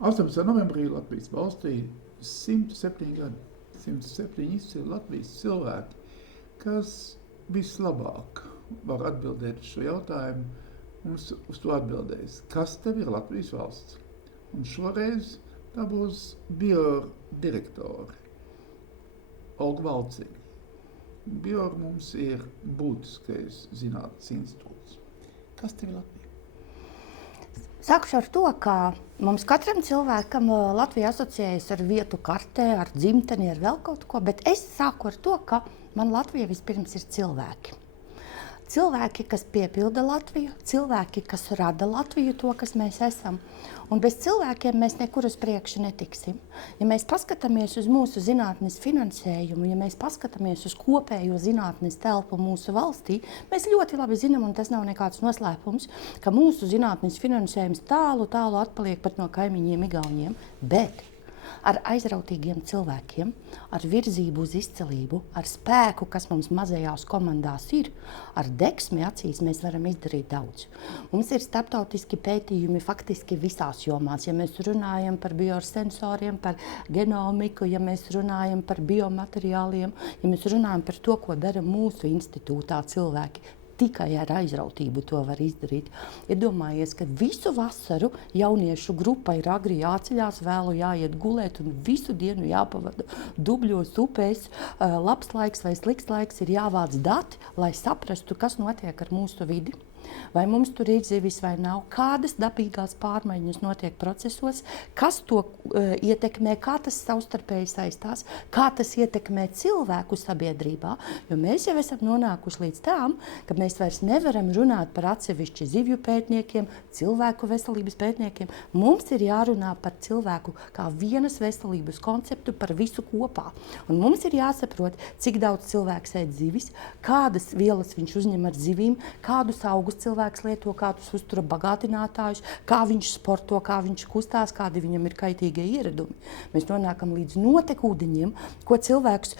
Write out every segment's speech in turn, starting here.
18. novembrī Latvijas valstī 107 gadi. 107 izcili Latvijas cilvēki, kas vislabāk var atbildēt uz šo jautājumu, mums uz to atbildēs. Kas tev ir Latvijas valsts? Un šoreiz tā būs BIOR direktori Olga Valciņa. BIOR mums ir būtiskais zinātnes institūts. Kas tev ir Latvija? Sākušu ar to, ka mums katram cilvēkam Latvija asociējas ar vietu kartē, ar dzimteni, ar vēl kaut ko, bet es sāku ar to, ka man Latvija vispirms ir cilvēki. Cilvēki, kas piepilda Latviju, cilvēki, kas rada Latviju, to, kas mēs esam. Un bez cilvēkiem mēs nekur uz priekšu netiksim. Ja mēs paskatāmies uz mūsu zinātnes finansējumu, ja mēs paskatāmies uz kopējo zinātnes telpu mūsu valstī, mēs ļoti labi zinām, un tas nav nekāds noslēpums, ka mūsu zinātnes finansējums tālu atpaliek pat no kaimiņiem Igauniem, bet ar aizrautīgiem cilvēkiem, ar virzību uz izcilību, ar spēku, kas mums mazajās komandās ir, ar degsmi acīs mēs varam izdarīt daudz. Mums ir starptautiski pētījumi faktiski visās jomās. Ja mēs runājam par biosensoriem, par genomiku, ja mēs runājam par biomateriāliem, ja mēs runājam par to, ko dara mūsu institūtā cilvēki, tikai ar aizrautību to var izdarīt. Iedomājies, ka visu vasaru jauniešu grupa ir agri jāceļās, vēlu jāiet gulēt un visu dienu jāpavada dubļos, upēs. Labs laiks vai slikts laiks ir jāvāc dati, lai saprastu, kas notiek ar mūsu vidi. Vai mums tur ir zivis vai nav, kādas dabīgās pārmaiņas notiek procesos, kas to ietekmē, kā tas savstarpēji saistās, kā tas ietekmē cilvēku sabiedrībā, jo mēs jau esam nonākuši līdz tām, ka mēs vairs nevaram runāt par atsevišķi zivju pētniekiem, cilvēku veselības pētniekiem. Mums ir jārunā par cilvēku kā vienas veselības konceptu, par visu kopā. Un mums ir jāsaprot, cik daudz cilvēks ēd zivis, kādas vielas viņš uzņem ar zivīm, kādus augus cilvēks lieto, kādus uztura bagātinātājus, kā viņš sporto, kā viņš kustās, kādi viņam ir kaitīgie ieradumi. Mēs nonākam līdz notekūdeņiem, ko cilvēks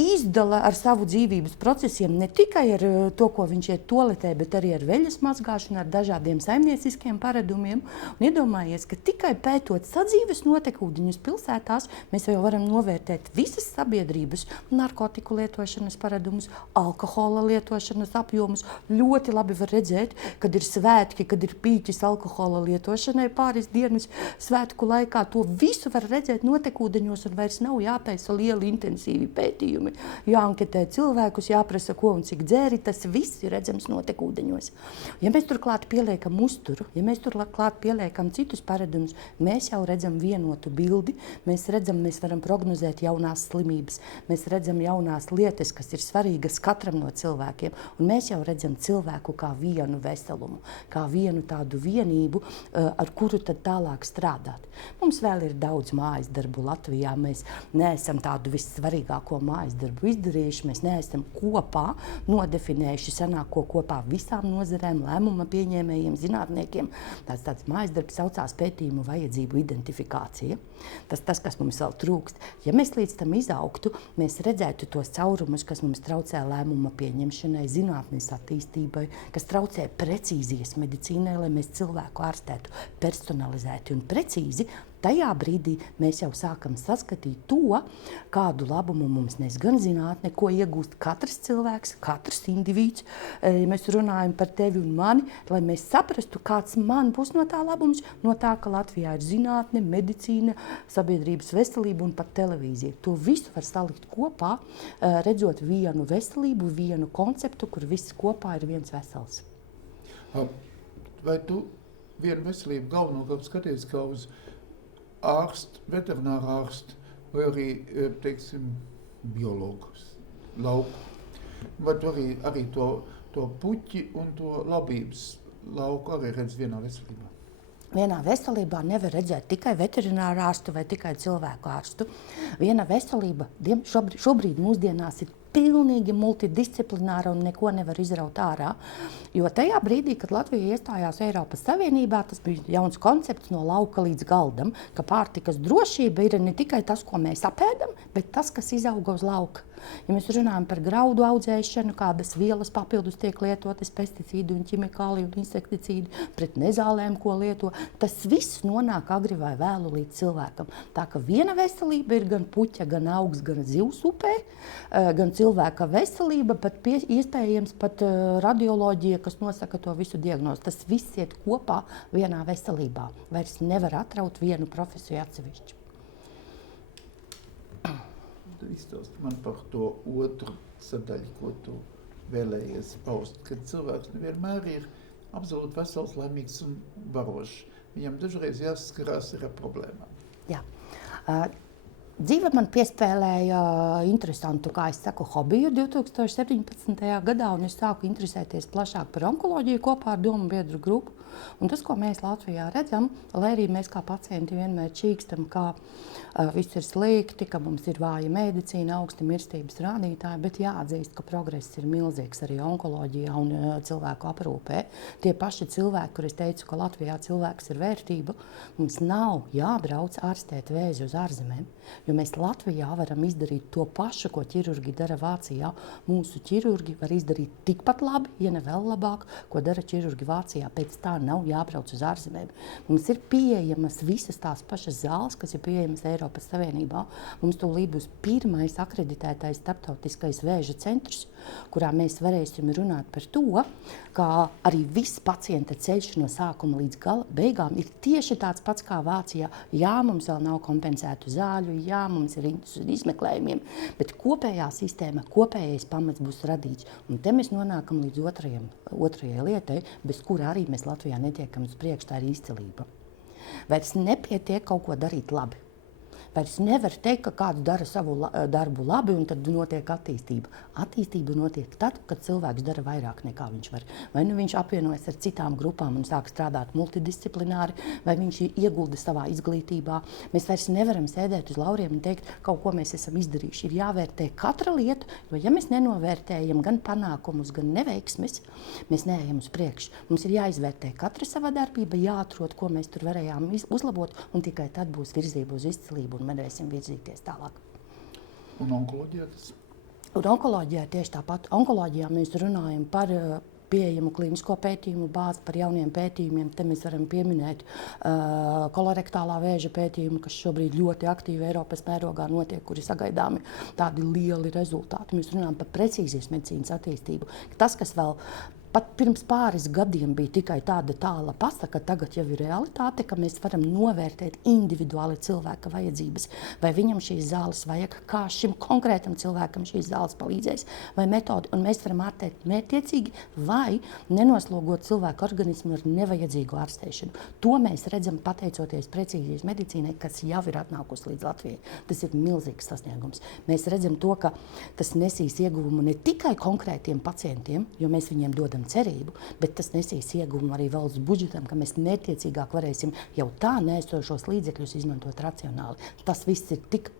izdala ar savu dzīvības procesiem, ne tikai ar to, ko viņš iet toaletē, bet arī ar veļas mazgāšanu, ar dažādiem saimnieciskiem paradumiem. Un iedomājies, ka tikai pētot sadzīves notekūdeņus pilsētās, mēs jau varam novērtēt visas sabiedrības narkotiku lietošanas paradumus, alkohola lietošanas apjomus. Ļoti labi var redzēt, kad ir svētki, kad ir pīķis alkohola lietošanai pāris dienas svētku laikā. To visu var redzēt notekūdeņos un vairs nav jātaisa lieli intensīvi pētījumi. Jāanketē cilvēkus, jāprasa, ko un cik dzēri, tas viss ir redzams notekūdeņos. Ja mēs turklāt pieliekam uzturu, ja mēs turklāt pieliekam citus paradumus, mēs jau redzam vienotu bildi, mēs varam prognozēt jaunās slimības, mēs redzam jaunās lietas, kas ir svarīgas katram no cilvēkiem, un mēs jau redzam cilvēku kā vienu veselumu, kā vienu tādu vienību, ar kuru tad tālāk strādāt. Mums vēl ir daudz mājas darbu Latvijā, mēs neesam tādu vissvarīgāko mājas darbu izdarījuši, mēs neesam kopā nodefinējuši sanāko kopā visām nozarēm, lēmuma pieņēmējiem, zinātniekiem. Tāds mājas darbs saucās pētījumu vajadzību identifikācija. Tas, kas mums vēl trūkst. Ja mēs līdz tam izaugtu, mēs redzētu tos caurumus, kas mums traucē lēmuma pieņemšanai, zinātnes attīstībai, kas traucē precīzijas medicīnai, lai mēs cilvēku ārstētu personalizēti un precīzi. Tajā brīdī mēs jau sākam saskatīt to, kādu labumu mums nes gan zinātne, ko iegūst katrs cilvēks, katrs indivīds. Ja mēs runājam par tevi un mani, lai mēs saprastu, kāds man būs no tā labums, no tā, ka Latvijā ir zinātne, medicīna, sabiedrības veselība un pat televīzija. To visu var salikt kopā, redzot vienu veselību, vienu konceptu, kur viss kopā ir viens vesels. Vai tu vienu veselību galvenokārt skaties kā uz ārstu, veterināru ārstu vai arī, teiksim, biologus, lauku? Vai tu arī to puķi un to labības lauku arī redz vienā veselībā? Vienā veselībā nevar redzēt tikai veterināru ārstu vai tikai cilvēku ārstu. Viena veselība šobrīd mūsdienās ir pilnīgi multidisciplināra un neko nevar izraut ārā. Jo tajā brīdī, kad Latvija iestājās Eiropas Savienībā, tas bija jauns koncepts no lauka līdz galdam, ka pārtikas drošība ir ne tikai tas, ko mēs apēdam, bet tas, kas izauga uz lauka. Ja mēs runājam par graudu audzēšanu, kādas vielas papildus tiek lietotas, pesticīdi un ķimikāli un insekticīdi, pret nezālēm, ko lieto, tas viss nonāk agri vai vēlu līdz cilvēkam. Tā ka viena veselība ir gan puķa, gan augs, gan zivs upē, gan cilvēka veselība, pat iespējams pat radioloģija, kas nosaka to visu diagnozi. Tas viss iet kopā vienā veselībā. Vairs nevar atraut vienu profesiju atsevišķi. Izstāst man par to otru sadaļu, ko tu vēlējies paust, kad cilvēks nevienmēr ir absolūti vesels, laimīgs un barošs. Viņam dažreiz jāsaskarās ar problēmām. Jā. Dzīve man piespēlēja interesantu, kā es saku, hobiju 2017. gadā, un es sāku interesēties plašāk par onkoloģiju kopā ar domu biedru grupu. Un tas, ko mēs Latvijā redzam, lai arī mēs kā pacienti vienmēr čīkstam, ka viss ir slikti, ka mums ir vāja medicīna, augsti mirstības rādītāji, bet jāatzīst, ka progress ir milzīgs arī onkoloģijā un cilvēku aprūpē. Tie paši cilvēki, kur es teicu, ka Latvijā cilvēks ir vērtība, mums nav jābrauc ārstēt vēzi uz ārzemēm, jo mēs Latvijā varam izdarīt to pašu, ko ķirurgi dara Vācijā. Mūsu ķirurgi var izdarīt tikpat labi, ja ne vēl labāk, ko dara ķirurgi Vācijā. Pēc tā nav jābrauc uz ārzemēm. Mums ir pieejamas visas tās pašas zāles, kas ir pieejamas Eiropas Savienībā. Mums tūlīt būs pirmais akreditētais starptautiskais vēža centrs, kurā mēs varēsim runāt par to, ka arī viss pacienta ceļš no sākuma līdz beigām ir tieši tāds pats kā Vācijā. Jā, mums vēl nav kompensētu zāļu, jā, mums ir izmeklējumiem, bet kopējā sistēma, kopējais pamats būs radīts. Un te mēs nonākam līdz otrajai lietai, bez kura arī mēs Latvijā netiekam uz priekšu, tā ir izcilība. Vairs nepietiek kaut ko darīt labi. Vairs nevar teikt, ka kāds dara savu darbu labi un tad notiek attīstība. Attīstība notiek tad, kad cilvēks dara vairāk nekā viņš var. Vai nu viņš apvienojas ar citām grupām un sāk strādāt multidisciplināri, vai viņš iegulda savā izglītībā. Mēs vairs nevaram sēdēt uz lauriem un teikt, kaut ko mēs esam izdarījuši. Ir jāvērtē katra lieta, jo ja mēs nenovērtējam gan panākumus, gan neveiksmes, mēs neejam uz priekšu. Mums ir jāizvērtē katra sava darbība, jāatrod, ko mēs tur varējām uzlabot, un tikai tad būs virzība uz izcilību. Un varēsim virzīties tālāk. Un onkoloģijā tas? Un onkoloģijā tieši tāpat. Onkoloģijā mēs runājam par pieejamu klīnisko pētījumu bāzi, par jauniem pētījumiem. Te mēs varam pieminēt kolorektālā vēža pētījumu, kas šobrīd ļoti aktīvi Eiropas mērogā notiek, kuri sagaidāmi tādi lieli rezultāti. Mēs runājam par precīzijas medicīnas attīstību. Tas, kas vēl pat pirms pāris gadiem bija tikai tāda tāla pasaka, tagad jau ir realitāte, ka mēs varam novērtēt individuāli cilvēka vajadzības, vai viņam šīs zāles vajag, kā šim konkrētam cilvēkam šīs zāles palīdzēs, vai metodi, un mēs varam ārstēt mērķtiecīgi, vai nenoslogot cilvēku organismu ar nevajadzīgu ārstēšanu. To mēs redzam pateicoties precīzijas medicīnai, kas jau ir atnākusi līdz Latvijai. Tas ir milzīgs sasniegums. Mēs redzam to, ka tas nesīs ieguvumu ne tikai konkrētiem pacientiem, jo mēs viņiem dodam cerību, bet tas nesīs ieguvumu arī valsts budžetam, ka mēs mērķtiecīgāk varēsim jau tā neesošos līdzekļus izmantot racionāli. Tas viss ir tik,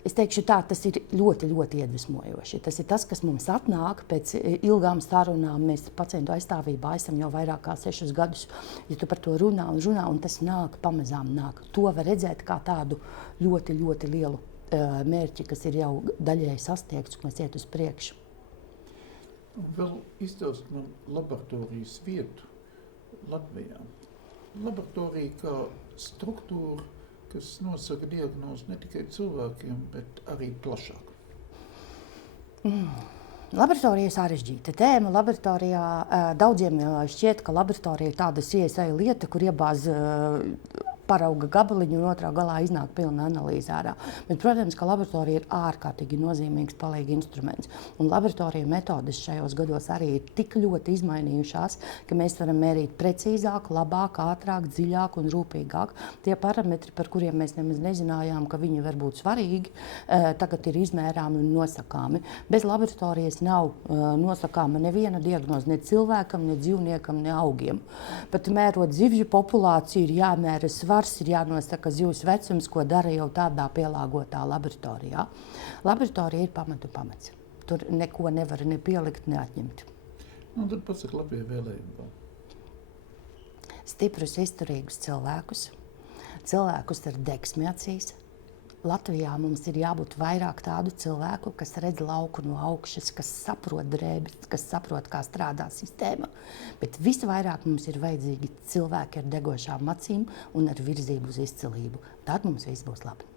es teikšu tā, tas ir ļoti, ļoti iedvesmojoši. Tas ir tas, kas mums atnāk pēc ilgām sarunām. Mēs pacientu aizstāvībā esam jau vairāk kā 6 gadus, ja tu par to runā, un tas nāk, pamazām nāk. To var redzēt kā tādu ļoti, ļoti lielu mērķi, kas ir jau daļēji sasniegts, un mēs iet uz priekšu. Un vēl izstāst man laboratorijas vietu Latvijā. Laboratorija kā struktūra, kas nosaka diagnozi ne tikai cilvēkiem, bet arī plašāk. Laboratorija ir sarežģīta tēma. Laboratorijā daudziem šķiet, ka laboratorija ir tāda CSI lieta, kur iebāz parauga gabaliņu un otrā galā iznāk pilna analīze ārā. Bet, protams, ka laboratorija ir ārkārtīgi nozīmīgs palīga instruments. Un laboratorija metodes šajos gados arī ir tik ļoti izmainījušās, ka mēs varam mērīt precīzāk, labāk, ātrāk, dziļāk un rūpīgāk. Tie parametri, par kuriem mēs nemaz nezinājām, ka viņi var būt svarīgi, tagad ir izmērāmi un nosakāmi. Bez laboratorijas nav nosakāma neviena diagnoze ne cilvēkam, ne dzīvniekam, ne augiem. Pat mērot zivju populāciju ir jāmēra svars, ir jānosaka zivs vecums, ko dara jau tādā pielāgotā laboratorijā. Laboratorija ir pamats. Tur neko nevar ne pielikt, ne atņemt. Un tad pasaka Latvijai vēlējumu vēl. Stiprus, izturīgus cilvēkus ar degsmi acīs, Latvijā mums ir jābūt vairāk tādu cilvēku, kas redz lauku no augšas, kas saprot drēbes, kas saprot, kā strādā sistēma. Bet visvairāk mums ir vajadzīgi cilvēki ar degošām acīm un ar virzību uz izcilību. Tad mums viss būs labi.